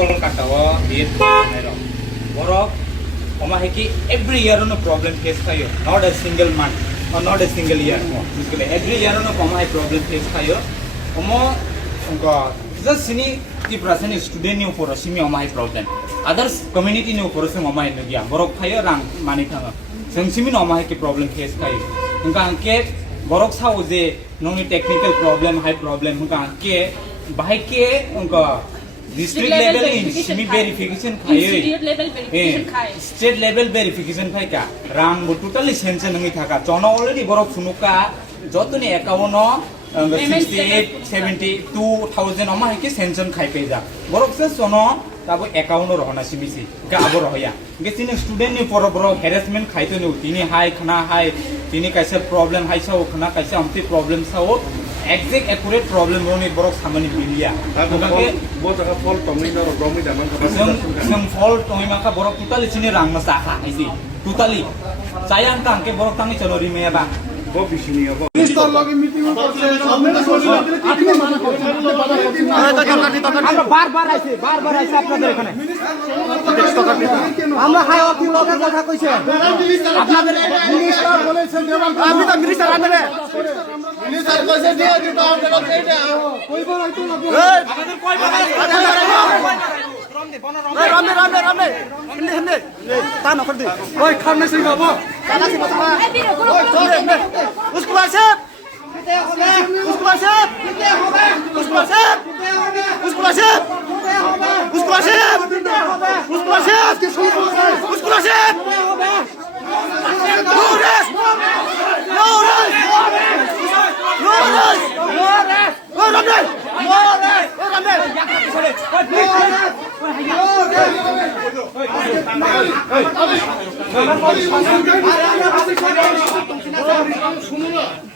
Kolkata here Borok every year no problem face kayo, not a single month or not a single year. Every year no problem face kayo. Just sini the person is student new for us problem. Others community new for us Borok kayo rang mani thanga. Sensimi no problem face kayo. Angke Borok sa uze no technical problem, high problem. Angke bahai ke district level in verification state level verification khai ka rang bo totally sense nangi thaka chona already borok sunuka jotoni account 68 72000 oma ke sanction khai peja borok se sono tabo account rohna simisi ga abo rohya ge tini student ni por borok harassment khai to ni tini hai khana hai tini kaise problem hai sa khana kaise amti problem sa exact accurate problem ho ni borok samani bilia ke bo ta fall tongi na romi da man ka fall tongi ma ka borok totally sini rang ma sa kha aisi totally sayang ka ke borok tangi chalo ri me ba bo bisini ho minister lagi meeting করছে আপনি মানা করছেন আমরা বারবার আইছে আপনাদের এখানে আমরা হাই অফ লোকের কথা কইছে আপনাদের মিনিস্টার বলেছেন আপনি তো মিনিস্টার আনবে মিনিস্টার কইছে দিয়ে দিত আপনারা সেইটা কইবার হইতো না আপনাদের কইবার রামে হিন্দে তা না করদি ওই খামনে সিং বাবু কালা সি বাবা उसको बात उसको बात उसको बात उसको बात उसको बात उसको बात उसको बात No,